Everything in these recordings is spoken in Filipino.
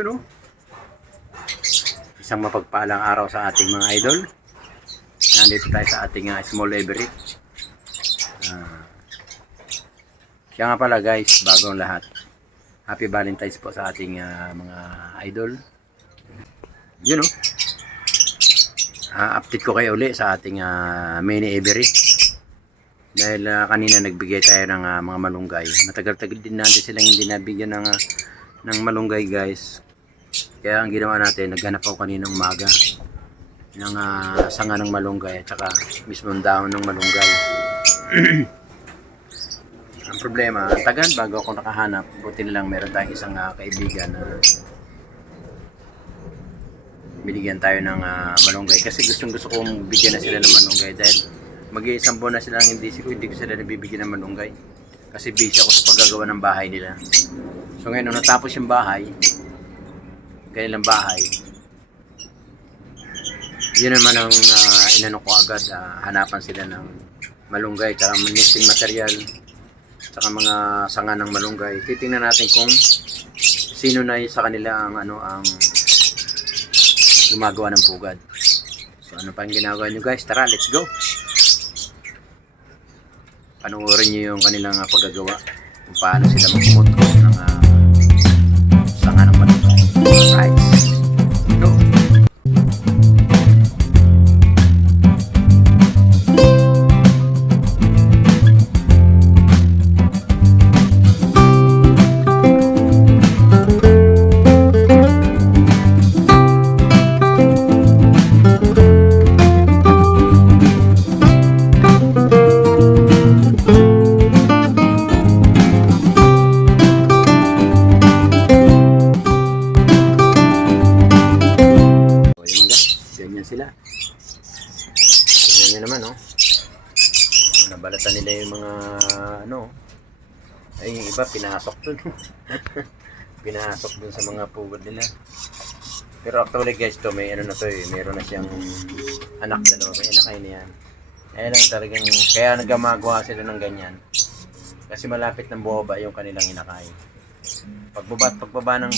Yun oh. Isang mapagpalang araw sa ating mga idol. Nandito tayo sa ating small library. Siya nga pala guys, bagong lahat. Happy Valentine's po sa ating mga idol. Yun oh. Update ko kayo uli sa ating mini library. Dahil kanina nagbigay tayo ng mga malunggay. Matagal-tagal din natin silang hindi nabigyan ng malunggay guys. Kaya ang ginawa natin, naghanap ako kaninang umaga ng sanga ng malunggay at saka mismong dahon ng malunggay. Ang problema, ang tagal bago ako nakahanap. Buti na lang meron tayong isang kaibigan na binigyan tayo ng malunggay. Kasi gusto kong bigyan na sila ng malunggay dahil mag-iisang buwan na sila hindi ko sila nabibigyan ng malunggay. Kasi busy ako sa paggagawa ng bahay nila. So ngayon, nung natapos yung bahay, kanilang bahay, yun naman ang inano ko agad, hanapan sila ng malunggay, tsaka nesting material, tsaka mga sanga ng malunggay. Titingnan natin kung sino na sa kanila ang gumagawa ng pugad. So ano pa yung ginagawa nyo guys? Tara, let's go! Panoorin nyo yung kanilang paggagawa kung paano sila magpumutkos ng sanga ng malunggay. Right. Go! Sila. Tingnan nyo naman, oh. Nabalatan nila yung mga, ay yung iba, pinasok dun. Pinasok dun sa mga pugad nila. Pero actually guys, to may na to eh. Meron na siyang anak dalawa. May anak kayo niyan. Ayan lang talagang, kaya nagamagawa sila ng ganyan. Kasi malapit ng buhaba yung kanilang inakay. Pagbaba ng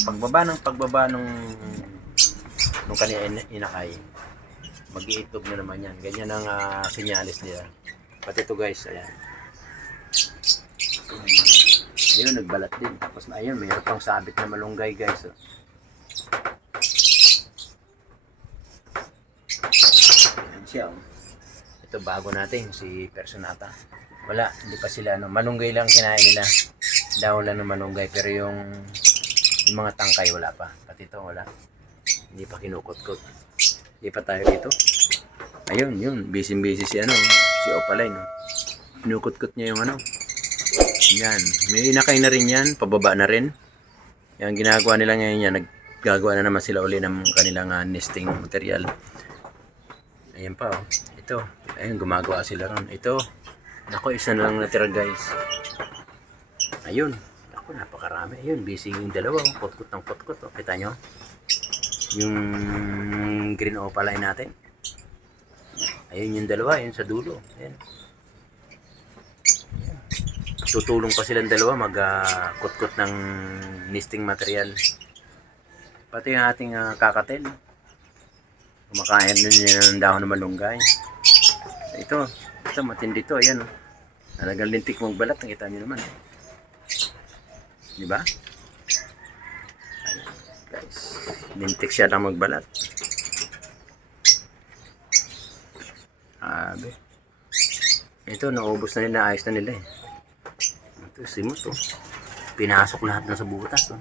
kanilang inakay, mag-iitlog na naman yan. Ganyan ang sinyalis nila. Pati ito guys, ayan. Ayun, nagbalat din. Tapos na ayun, mayroon pang sabit na malunggay guys. Oh. Ayan siya. Oh. Ito bago natin, si Personata. Wala, hindi pa sila. Malunggay lang kinain nila. Dahon lang ng malunggay. Pero yung mga tangkay wala pa. Pati ito wala. Hindi pa kinukot-kot. Hindi pa tayo dito. Ayun, yun. Busy si Opaline. No? Pinukot-kot niya yung Yan. May inakay na rin yan. Pababa na rin. Yan, ginagawa nila ngayon yan. Naggagawa na naman sila uli ng kanilang nesting material. Ayan pa, oh. Ito. Ayun, gumagawa sila ron. Ito. Ako, isa na lang natira, guys. Ayun. Ako, napakarami. Ayun, busy yung dalawa. Oh. Pot-kot ng pot-kot. Oh. Kita nyo? Yung green opaline natin. Ayun yung dalawa, yun sa dulo. Ayan. Tutulong pa silang dalawa mag-kot-kot ng nesting material. Pati yung ating kakatel. Kumakain din ng dahon ng malunggay. Ito matindi to. Ayan. Talagang lintik mong balat. Nakita nyo naman. Diba? Guys, lintik siya lang magbalat. Ito, naubos na nila, ayos na nila eh. Ito, simot oh. Pinasok lahat na sa butas oh.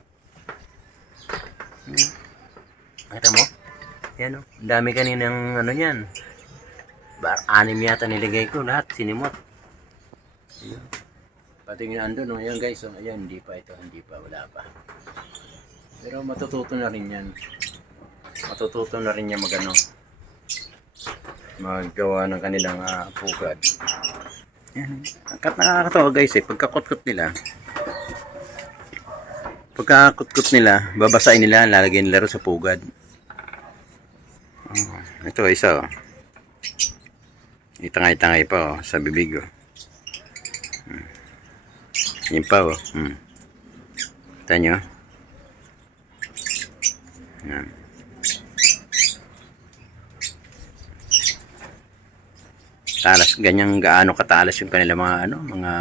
Nakita mo? Yan oh. Dami kaninang yan. 6 yata niligay ko, lahat sinimot. Ayan. Pati yung andun oh. Ayan guys oh. Ayan, hindi pa ito, wala pa. Pero matututo na rin yan. Matututo na rin yan maggawa ng kanilang pugad. Yan. Nakakatawa guys eh. Pagkakot-kot nila, babasain nila, lalagyan nila rin sa pugad. Ito isa oh. Itangay-tangay pa oh, sa bibig oh. Yan pa oh. Kita nyo? Yan. Talas, ganyang gaano katalas yung kanilang mga ano, mga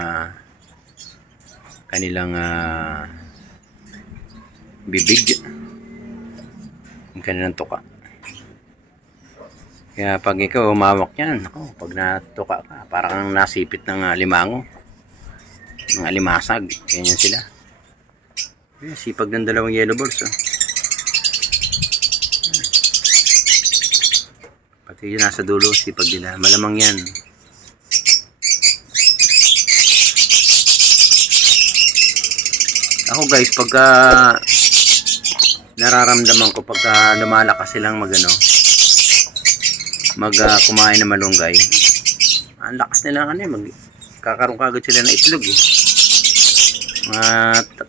kanilang bibig, yung kanilang tuka. Kaya pag ikaw umawak yan, ako, pag natuka ka, parang nasipit ng limango, ng alimasag. Ganyan sila. Sipag ng dalawang yellow balls. Pati yun nasa dulo, sipag nila. Malamang yan. Ako guys, pagka nararamdaman ko pagka lumalakas silang kumain na malunggay, ang lakas nila magkakaroon kagad sila ng itlog eh. Mga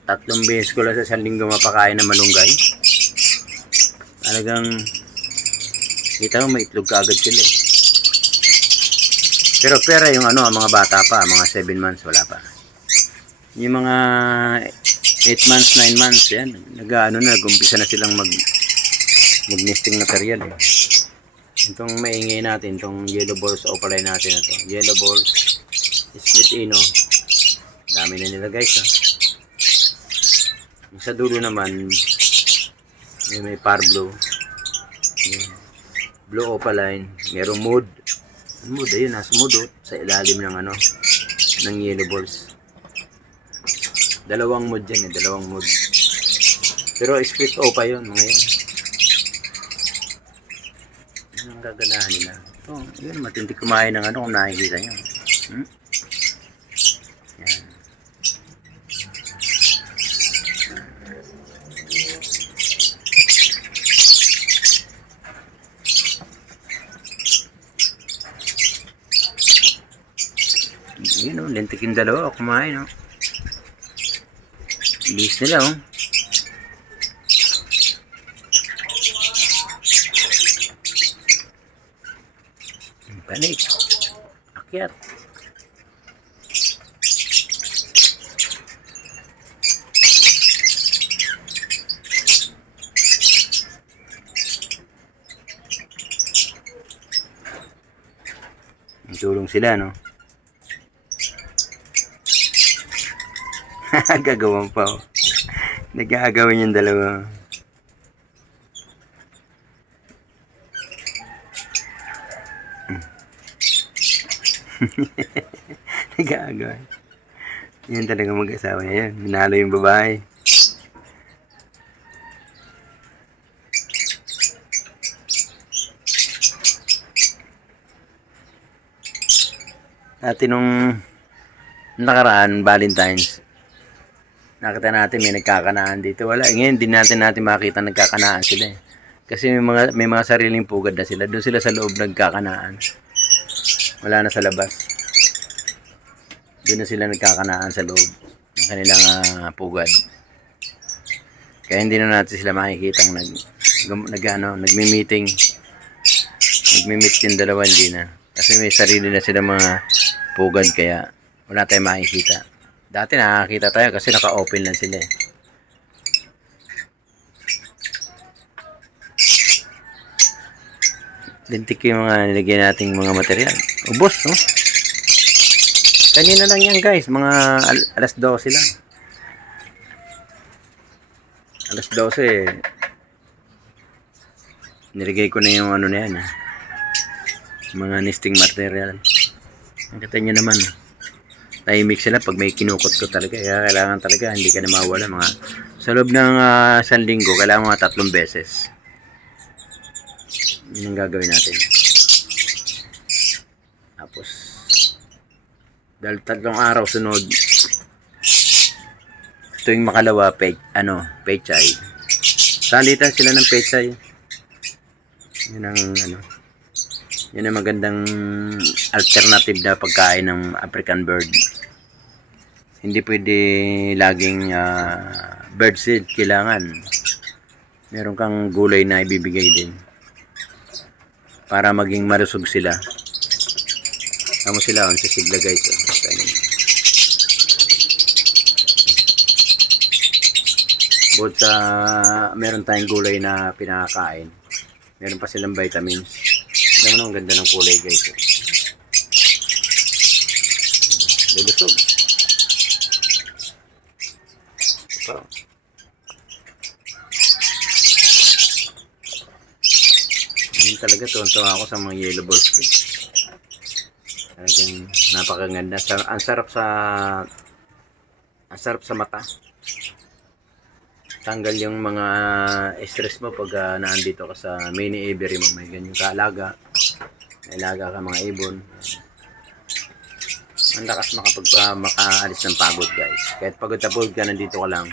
3 beses ko lang sa 1 linggo mapakain na malunggay. Talagang kita mo may itlog kagad sila eh. Pero pera yung mga bata pa, mga 7 months wala pa. Yung mga 8 months, 9 months yan, nag-umpisa na silang mag-nesting material eh. Itong maingay natin, itong yellow balls opaline natin na to. Yellow balls, split ino. Dami na nila guys. Sa dulo naman, may parblo. Blue opaline, merong mood. Mood, ayun, nasa mood sa ilalim ng ng yellow balls. Dalawang mood yan dalawang mood. Pero split opa yun, mga yun. Ang gaganahan nila. Yun, matindi kumain ng kung nakikita nyo. Yan. Yun lintikin dalawa kumain bilis nila panik akyat. Tulong sila gagawan pa nagagawin yung dalawa. Nagagawin yan talaga mag-asawa yan. Minalo yung babae. Dati nung nakaraan Valentine's, nakita natin may nagkakanaan dito. Wala, ngayon din natin makita nagkakanaan sila eh. Kasi may mga sariling pugad na sila. Doon sila sa loob nagkakanaan. Wala na sa labas. Doon na sila nagkakanaan sa loob ng kanilang pugad. Kaya hindi na natin sila makikita nagmi-meeting. Nagmi-meet yung dalawa, hindi na. Kasi may sarili na sila mga pugad, kaya wala tayong makikita. Dati nakakita tayo kasi naka-open lang sila eh. Lintik yung mga nilagyan nating mga material. Ubos, Kanina lang yan guys, mga alas 12 lang. Alas 12 nilagay ko na yung na yan mga nesting material. Nakita nyo naman tahimik sila pag may kinukot ko talaga. Kaya kailangan talaga hindi ka na mawala sa loob ng 1 linggo, kailangan mga 3 beses. Yun ang gagawin natin. Tapos dahil 3 araw sunod, tuwing makalawa pechay. Salitan sila ng pechay. Yun ang yun ang magandang alternative na pagkain ng African bird. Hindi pwede laging bird seed. Kailangan meron kang gulay na ibibigay din para maging marusog sila. Tama sila sa sigla guys. Bukod sa meron tayong gulay na pinakain, meron pa silang vitamins. Alam mo, ang ganda ng kulay guys. Lilusog. Ito. Ngayon talaga tuwan-tuwa ako sa mga yellow balls ko. Talagang napakaganda. Ang sarap sa mata. Tanggal yung mga stress mo pag naandito ka sa mini aviary mo. May ganyan kaalaga. May alaga ka mga ibon. Ang lakas makaalis ng pagod guys. Kahit pagod na pagod ka, nandito ka lang.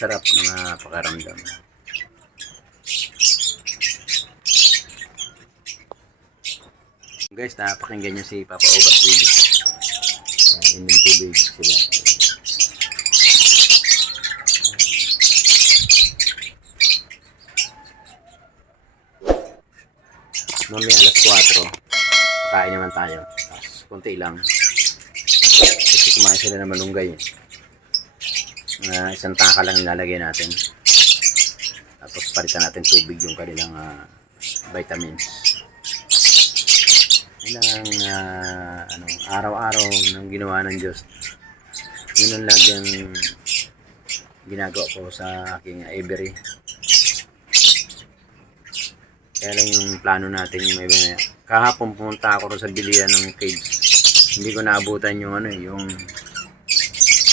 Sarap ng pakaramdam. Guys, napakinggan nyo si Papa Obas TV. Inom tubig sila. Mamaya alas 4, kain naman tayo. Tapos, konti lang. Kasi kumain sila ng malunggay. Isang taka lang nilalagay natin. Tapos, palitan natin tubig yung kanilang vitamins. Ilang araw-araw ng ginawa ng Diyos. Yun ang lagi ang ginagawa ko sa aking aviary. Kaya lang yung plano natin yung may kahapon pumunta ako rin sa bilihan ng cage. Hindi ko naabutan yung yung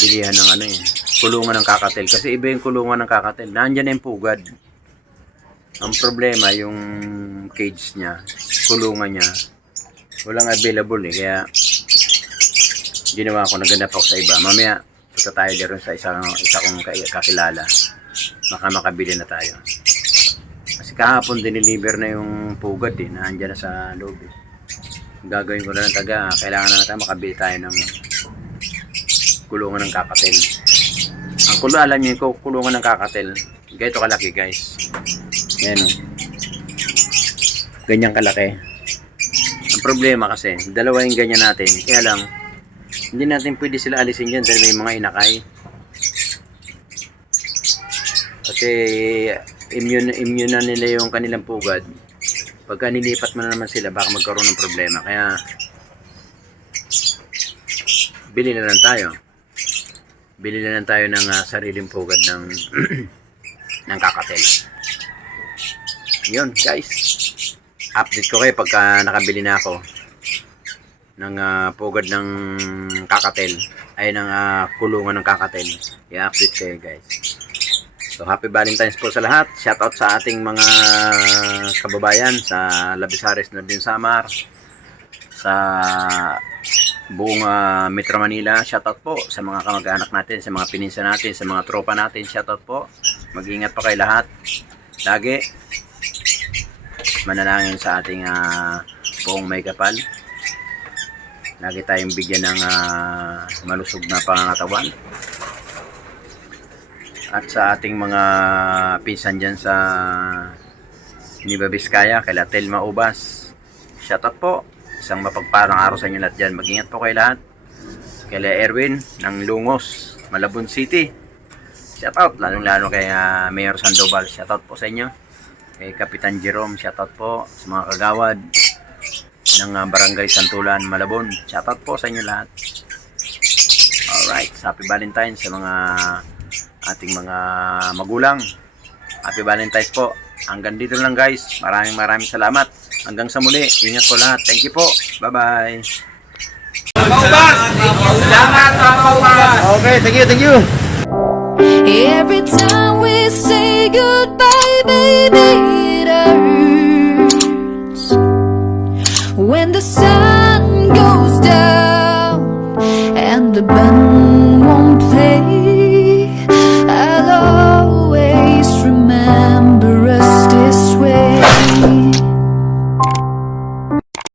bilihan ng kulungan ng kakatel. Kasi iba yung kulungan ng kakatel. Nandiyan yung pugad. Ang problema yung cage niya, kulungan niya, walang available kaya ginawa ko, naghanap ako sa iba. Mamaya punta tayo dito sa isa kong kakilala. Baka makabili na tayo. Kasi kahapon diniliver na yung pugad nandiyan na sa loob Gagawin ko na ng kailangan na natin makabili tayo ng kulungan ng kakatel. Ang alam niyo yung kulungan ng kakatel, ganito kalaki guys. Yan Ganyang kalaki. Ang problema kasi, dalawa yung ganyan natin. Kaya lang, hindi natin pwede sila alisin dyan dahil may mga inakay. Kasi immune na nila yung kanilang pugad. Pagka nilipat mo na naman sila, baka magkaroon ng problema. Kaya bili na lang tayo ng sariling pugad ng ng kakatel. Yun guys, update ko kayo pagka nakabili na ako ng pugad ng kakatel, ay ng kulungan ng kakatel. I-update kayo guys. So, happy Valentine's po sa lahat. Shoutout sa ating mga kababayan sa Labisares, Northern Samar, sa buong Metro Manila. Shoutout po sa mga kamag-anak natin, sa mga pininsan natin, sa mga tropa natin. Shoutout po. Mag-ingat pa kayo lahat. Lagi. Manalangin sa ating buong may kapal. Lagi tayong bigyan ng malusog na pangangatawan. At sa ating mga pinsan dyan sa Nueva Vizcaya, kay Telma Ubas, shoutout po. Isang mapagparang araw sa inyo lahat dyan. Mag-ingat po kayo lahat. Kay Erwin ng Lungos, Malabon City, shoutout. Lalong-lalo kay Mayor Sandoval, shoutout po sa inyo. Kay Kapitan Jerome, shoutout po sa mga kagawad ng Barangay Santulan, Malabon, shoutout po sa inyo lahat. Alright, happy Valentine's sa mga ating mga magulang. Happy Valentine's po. Hanggang dito lang guys. Maraming salamat. Hanggang sa muli. Ingat po lahat. Thank you po. Bye-bye. Okay, thank you. Every time we say goodbye, baby.